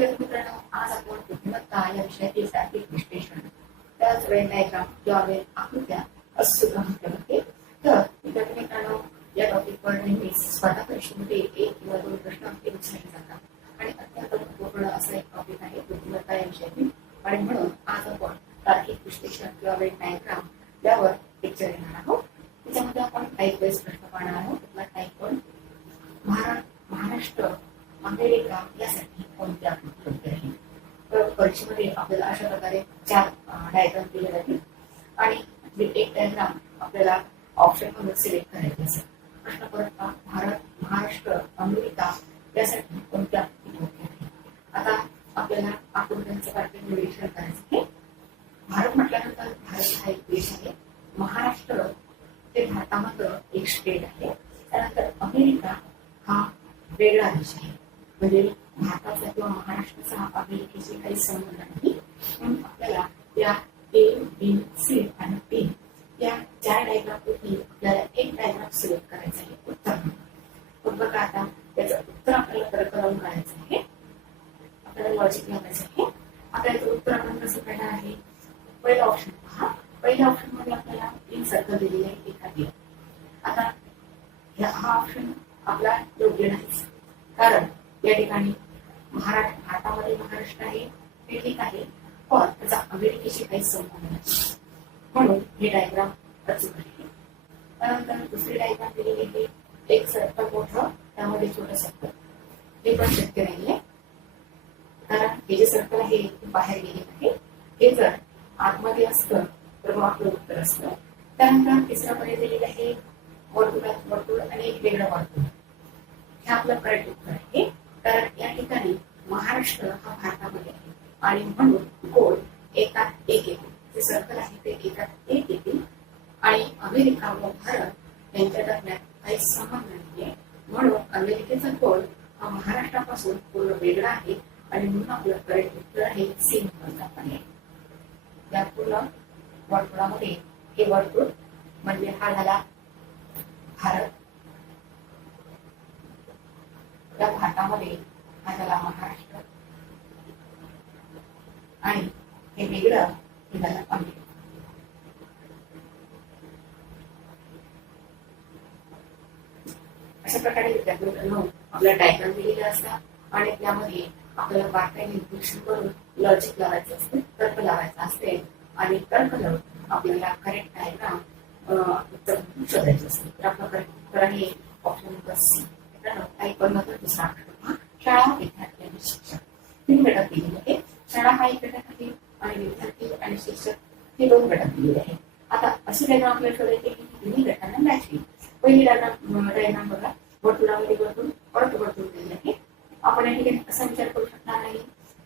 विद्यार्थी मित्रांनो आज आपण बुद्धिमत्ता या विषयातील तार्किक विश्लेषण त्याच वेळ नायका किंवा वेळ आकृत्या असं सुद्धा म्हटलं होते तर विद्यार्थी मित्रांनो या टॉपिकवर नेहमीच स्पर्धा परीक्षेमध्ये एक किंवा दोन प्रश्न आपले विचारले जातात आणि अत्यंत महत्त्वपूर्ण असा एक टॉपिक आहे बुद्धिमत्ता या विषयातील आणि म्हणून आज आपण तार्किक विश्लेषण किंवा वेळ डायग्राम यावर लेक्चर येणार आहोत त्याच्यामध्ये आपण टाईप वाईज प्रश्न पाहणार आहोत त्यातला टाईप वन महाराष्ट्र अमेरिका यासाठी कोणत्या आकृती योग्य आहे तर परीक्षेमध्ये आपल्याला अशा प्रकारे चार डायग्राम दिले जातील. आणि एक डायग्राम आपल्याला ऑप्शन मधून सिलेक्ट करायचे असेल. प्रश्न परत भारत महाराष्ट्र अमेरिका यासाठी कोणत्या आता आपल्याला आकृत्यांचं पॅटर्न निरीक्षण करायचं आहे. भारत म्हटल्यानंतर भारत हा एक देश आहे. महाराष्ट्र ते भारतामधलं एक स्टेट आहे. त्यानंतर अमेरिका हा वेगळा देश आहे. म्हणजे भारताचा किंवा महाराष्ट्राचा अमेरिकेशी काही संबंध नाही म्हणून आपल्याला या ए बी सी आणि डी या चार डायग्राम पैकी आपल्याला एक डायग्राम सिलेक्ट करायचा आहे उत्तर मग बघा आता त्याचं उत्तर आपल्याला तर्क लावून काढायचं आहे आपल्याला लॉजिक लावायचं आहे आता याचं उत्तर आपण कसं काढणार आहे पहिला ऑप्शन पहा पहिल्या ऑप्शनमध्ये आपल्याला तीन सर्कल दिलेले आहे एखादी आता हा ऑप्शन आपला योग्य नाही कारण या ठिकाणी महाराष्ट्र भारतामध्ये महाराष्ट्र आहे हे ठीक आहे पण त्याचा अमेरिकेशी काही संबंध नाही. म्हणून हे डायग्राम अचूक आहे त्यानंतर दुसरी डायग्राम दिलेली आहे. एक सर्कल मोठं त्यामध्ये छोटं सर्कल. हे पण शक्य नाहीये. कारण हे जे सर्कल आहे ते बाहेर गेले आहे. हे जर आतमध्ये असतं तर मग आपलं उत्तर असतं. त्यानंतर तिसरा पर्याय दिलेला आहे वर्तुळात वर्तुळ आणि एक वेगळं वर्तुळ. हे आपलं करेक्ट उत्तर आहे. कारण या ठिकाणी महाराष्ट्र हा भारतामध्ये आहे. आणि म्हणून गोल एकात एक येतो. जे सर्कल आहे ते एकात एक येतील आणि अमेरिका व भारत यांच्या दरम्यान काही संबंध नाहीये. म्हणून अमेरिकेचा गोल हा महाराष्ट्रापासून पूर्ण वेगळा आहे. आणि म्हणून आपलं करेक्ट उत्तर आहे सी नंबरचा पर्याय या पूर्ण वर्तुळामध्ये हे वर्तुळ म्हणजे हा झाला भारत. या भारतामध्ये हा झाला महाराष्ट्र आणि हे वेगळं हे झालं अमेरिका अशा प्रकारे विद्यार्थी आपला डायग्राम दिलेला असतात आणि त्यामध्ये आपल्याला बारकाईने निरीक्षण करून लॉजिक लावायचं असते तर्क लावायचा असते आणि तर्क लावून आपल्याला करेक्ट डायग्राम शोधायचं असते. तर आपला करेक्ट उत्तर आहे ऑप्शन नंबर सी काही पण दुसरा प्रश्न शाळा विद्यार्थी आणि शिक्षक तीन घटक दिलेले आहेत शाळा हा एक घटक आहे आणि विद्यार्थी आणि शिक्षक हे दोन घटक दिलेले आहेत आता अशी डायग्राम आपल्याला शोधायची की तिन्ही घटकांना मॅच होईल पहिली डायग्राम डायग्राम बघा वर्तुळामध्ये वर्तुळ परत वर्तुळ दिलेले आहे आपण या ठिकाणी असा विचार करू शकणार नाही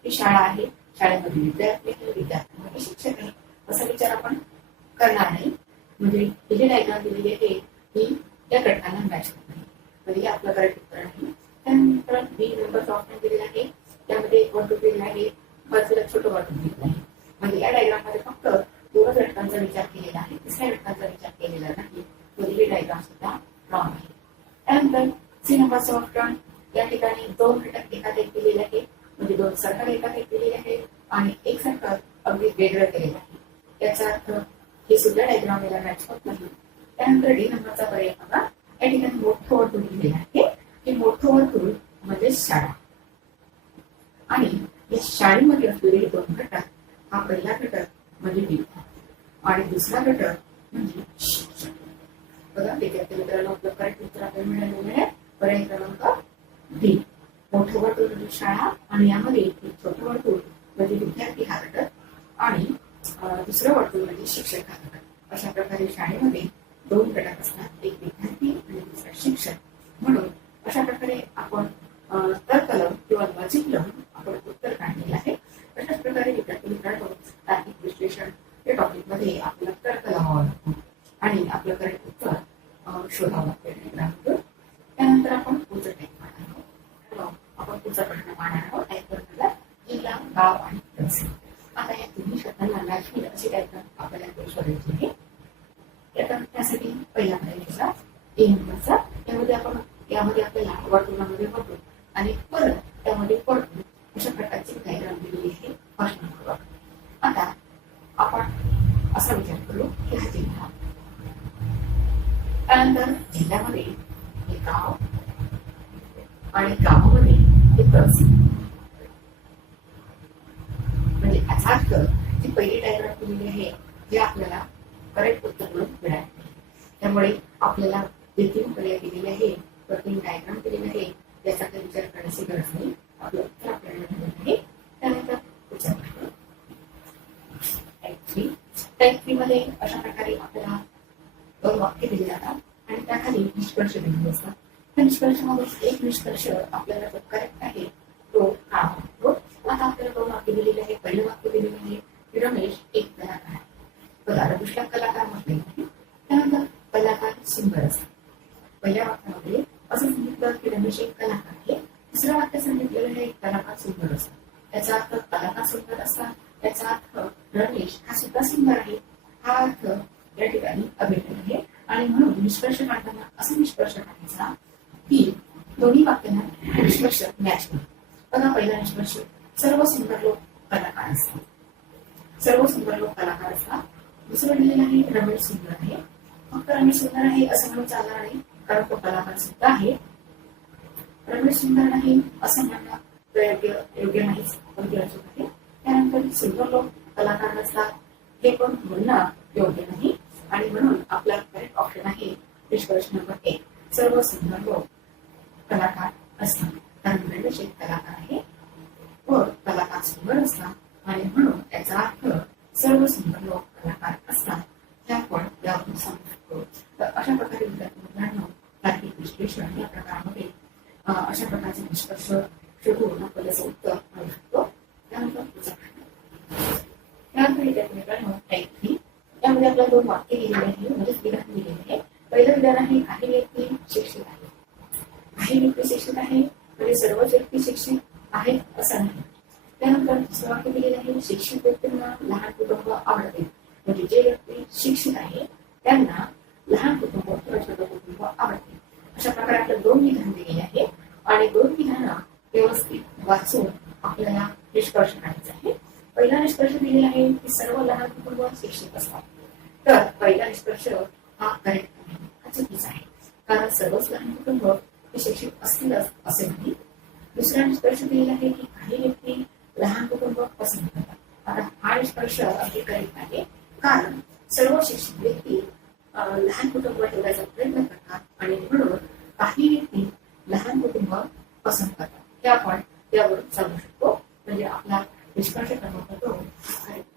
की शाळा आहे शाळेमध्ये विद्यार्थी आहे विद्यार्थ्यांमध्ये शिक्षक आहे असा विचार आपण करणार नाही म्हणजे ही जी डायग्राम दिलेली आहे ही या घटकांना मॅच होत म्हणजे हे आपलं करेक्ट उत्तर आहे. त्यानंतर बी नंबरचा ऑप्शन दिलेला आहे. त्यामध्ये एक टू दिलेला आहे. बाजूला छोटं वर्तुळ दिलेलं आहे. म्हणजे या डायग्राममध्ये फक्त दोनच घटकांचा विचार केलेला आहे. तिसऱ्या घटकांचा विचार केलेला नाही. म्हणजे हे डायग्राम सुद्धा रॉंग आहे. त्यानंतर सी नंबरचा ऑप्शन या ठिकाणी दोन घटक एकात एक दिलेले आहे. म्हणजे दोन सरकार एकात एक दिलेले आहे. आणि एक सरकार अगदी वेगळं केलेलं आहे. याचा अर्थ हे सुद्धा डायग्राम याला मॅच होत नाही. त्यानंतर डी नंबरचा पर्याय बघा. या ठिकाणी मोठं वर्तुळ दिलेलं आहे. हे मोठं वर्तुळ म्हणजे शाळा. आणि या शाळेमध्ये असलेले दोन घटक हा पहिला घटक म्हणजे विद्यार्थी आणि दुसरा घटक म्हणजे शिक्षक बघा विद्यार्थी मित्रांना उपलब्ध करेक्ट उत्तर आपल्याला मिळालेलं आहे. पर्याय क्रमांक डी. मोठं वर्तुळ म्हणजे शाळा आणि यामध्ये एक छोटं वर्तुळ म्हणजे विद्यार्थी हा घटक आणि दुसरं वर्तुळ म्हणजे शिक्षक हा घटक. अशा प्रकारे शाळेमध्ये दोन घटक असतात. एक विद्यार्थी शिक्षण. शिक्षक म्हणून अशा प्रकारे आपण तर्कलम किंवा लॉजिक लावून आपण उत्तर काढलेलं आहे. अशाच प्रकारे विद्यार्थी मित्रांनो तार्किक विश्लेषण या टॉपिकमध्ये आपल्याला तर्क लावावा लागतो आणि आपलं करेक्ट उत्तर शोधावं लागतं त्यानंतर आपण पुढचं टाईप मांडणार आहोत. आपण पुढचा प्रश्न मांडणार आहोत. टाईप करताना जिल्हा गाव आणि तहसील. आता या तिन्ही शब्दांना मॅच अशी टाईप आपल्याला शोधायची आहे त्यासाठी पहिला पर्याय ए नंबरचा यामध्ये आपण यामध्ये आपल्याला वर्तुळामध्ये पडतो आणि परत त्यामध्ये पडतो अशा प्रकारची डायग्राम दिलेली आहे प्रश्नापूर्वक आता आपण असा विचार करू की हा जिल्हा. त्यानंतर जिल्ह्यामध्ये हे गाव आणि गावामध्ये हे तहसील म्हणजे याचा अर्थ जी पहिली डायग्राम दिलेली आहे जे आपल्याला करेक्ट उत्तर म्हणून मिळाले. त्यामुळे आपल्याला जे तीन पर्याय दिलेले आहे. तर तीन डायग्राम दिलेला आहे. याचा काही विचार करण्याची गरज नाही. आपलं उत्तर आपल्याला आहे. त्यानंतर टाईप थ्री टाईप थ्री मध्ये अशा प्रकारे आपल्याला दोन वाक्य दिली जातात आणि त्याखाली निष्कर्ष दिलेले असतात. त्या निष्कर्षामध्ये एक निष्कर्ष आपल्याला जो करेक्ट आहे तो हा. आता आपल्याला दोन वाक्य दिलेले आहे. पहिलं वाक्य दिलेलं आहे की रमेश एक कलाकार आहे बघा दुसरा कलाकार म्हटले नाही त्यानंतर कलाकार सुंदर असतात पहिल्या वाक्यामध्ये असं सांगितलं की रमेश एक कलाकार आहे दुसरं वाक्य सांगितलेलं आहे कलाकार सुंदर असतात त्याचा अर्थ कलाकार सुंदर असतात त्याचा अर्थ रमेश हा सुद्धा सुंदर आहे. हा अर्थ या ठिकाणी अभिप्राय आहे. आणि म्हणून निष्कर्ष काढताना असा निष्कर्ष काढायचा की दोन्ही वाक्यांना निष्कर्ष मॅच होईल. बघा पहिला निष्कर्ष सर्व सुंदर लोक कलाकार असतात. सर्व सुंदर लोक कलाकार असतात. दुसरं लिहिलेलं आहे रमेश सुंदर आहे. फक्त रमेश सुंदर आहे असं म्हणून चालणार नाही कारण तो कलाकार सुद्धा आहे. रमेश सुंदर नाही असं म्हणणं योग्य योग्य नाहीच अगदी अचूक आहे. त्यानंतर सुंदर लोक कलाकार नसतात. हे पण म्हणणं योग्य नाही. आणि म्हणून आपला करेक्ट ऑप्शन आहे निष्कर्ष नंबर एक सर्व सुंदर लोक कलाकार असतात. कारण एक कलाकार आहे. व कलाकार सुंदर असतात. आणि म्हणून याचा अर्थ सर्व सुंदर लोक कलाकार असतात. हे आपण यावरून सांगू शकतो. तर अशा प्रकारे विद्यार्थ्यांना तार्किक विश्लेषण या प्रकारामध्ये अशा प्रकारचे निष्कर्ष शोधून आपण उत्तर मिळू शकतो त्यानंतर पुढचा प्रश्न त्यानंतर विद्यार्थी मित्रांनो टाईप थ्री आपल्याला दोन वाक्य दिलेले आहे म्हणजे विधान दिलेले आहे पहिलं विधान आहे काही व्यक्ती शिक्षित आहे काही व्यक्ती शिक्षित आहे म्हणजे सर्वच व्यक्ती शिक्षित आहेत असं नाही त्यानंतर दुसरं वाक्य दिलेलं आहे शिक्षित व्यक्तींना लहान कुटुंब आवडते म्हणजे जे व्यक्ती शिक्षित आहे त्यांना लहान कुटुंब किंवा छोटं कुटुंब आवडते अशा प्रकारे आपल्याला दोन विधान दिलेले आहे आणि दोन विधानं व्यवस्थित वाचून आपल्याला निष्कर्ष काढायचा आहे. पहिला निष्कर्ष दिलेला आहे की सर्व लहान कुटुंब शिक्षित असतात. तर पहिला निष्कर्ष हा करेक्ट नाही हा चुकीचा आहे. कारण सर्वच लहान कुटुंब हे शिक्षित असतीलच असे नाही. दुसरा निष्कर्ष दिलेला आहे की काही व्यक्ती लहान कुटुंब पसंत करतात. आता हा निष्कर्ष अगदी करेक्ट आहे. कारण सर्व शिक्षित व्यक्ती लहान कुटुंब ठेवण्याचा प्रयत्न करतात आणि म्हणून काही व्यक्ती लहान कुटुंब पसंत करतात. हे आपण त्यावरून सांगू शकतो. म्हणजे आपला 打ち明けた言葉を伝える。